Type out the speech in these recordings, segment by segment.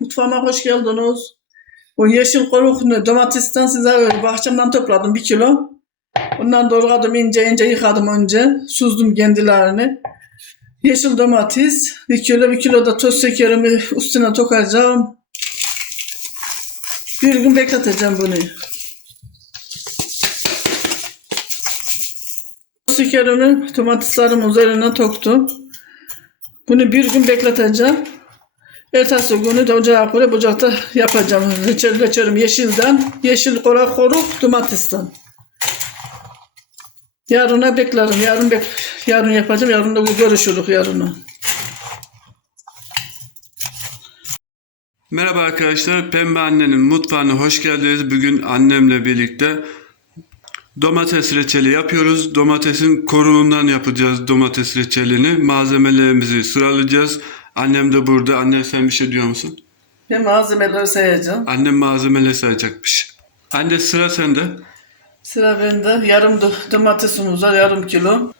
Mutfağıma hoş geldiniz. Bu yeşil korukunu domatesten size bahçemden topladım bir kilo. Ondan doğradım ince ince yıkadım önce. Suzdum kendilerini. Yeşil domates. Bir kilo bir kilo da toz şekerimi üstüne tokacağım. Bir gün bekleteceğim bunu. Toz şekerimi domateslerim üzerine toktum. Bunu bir gün bekleteceğim. Ertesi günü de ocağa koyup ocakta yapacağım. Reçel reçelim yeşilden. Yeşil kora koruk domatesten. Yarına beklerim. Yarın bek yarın yapacağım. Yarın da görüşürüz yarına. Merhaba arkadaşlar, Pembe Annenin mutfağına hoş geldiniz. Bugün annemle birlikte domates reçeli yapıyoruz. Domatesin koruğundan yapacağız domates reçelini. Malzemelerimizi sıralayacağız. Annem de burada. Anne sen bir şey diyor musun? Ben malzemeleri sayacağım. Annem malzemeleri sayacakmış. Anne sıra sende. Sıra bende. Yarım do- domatesimiz var. Yarım kilo.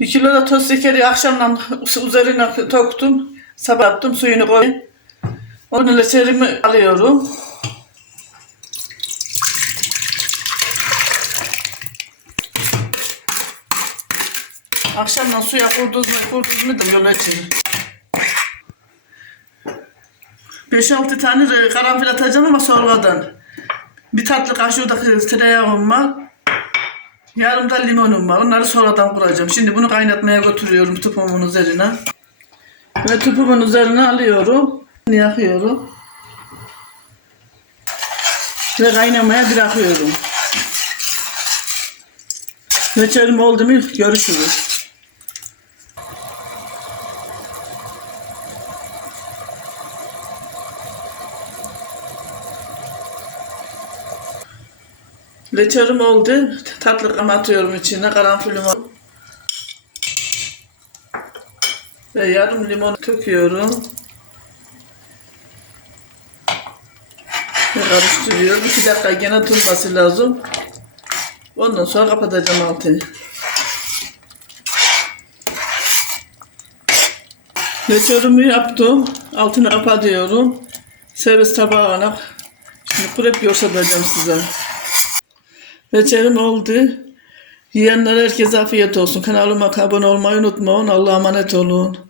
Bir kilo da toz şekeri akşamdan üzerine toktum. Sabah yaptım. Suyunu koydum. Onun reçelimi alıyorum. Akşamdan suya kurduz mu kurduz mu da yol açayım. 5-6 tane karanfil atacağım ama sonradan. Bir tatlı kaşığı da tereyağım var. Yarım da limonum var. Onları sonradan kuracağım. Şimdi bunu kaynatmaya götürüyorum tüpümün üzerine. Ve tüpümün üzerine alıyorum. Yakıyorum. Ve kaynamaya bırakıyorum. Reçelim oldu mu görüşürüz. Reçelim oldu. Tatlı kama atıyorum içine. Karanfilim var. Ve yarım limon döküyorum. Ve karıştırıyorum. İki dakika gene durması lazım. Ondan sonra kapatacağım altını. Reçelimi yaptım. Altını kapatıyorum. Servis tabağına. Şimdi kurep göstereceğim size. Reçelim oldu. Yiyenlere herkese afiyet olsun. Kanalıma abone olmayı unutmayın. Allah'a emanet olun.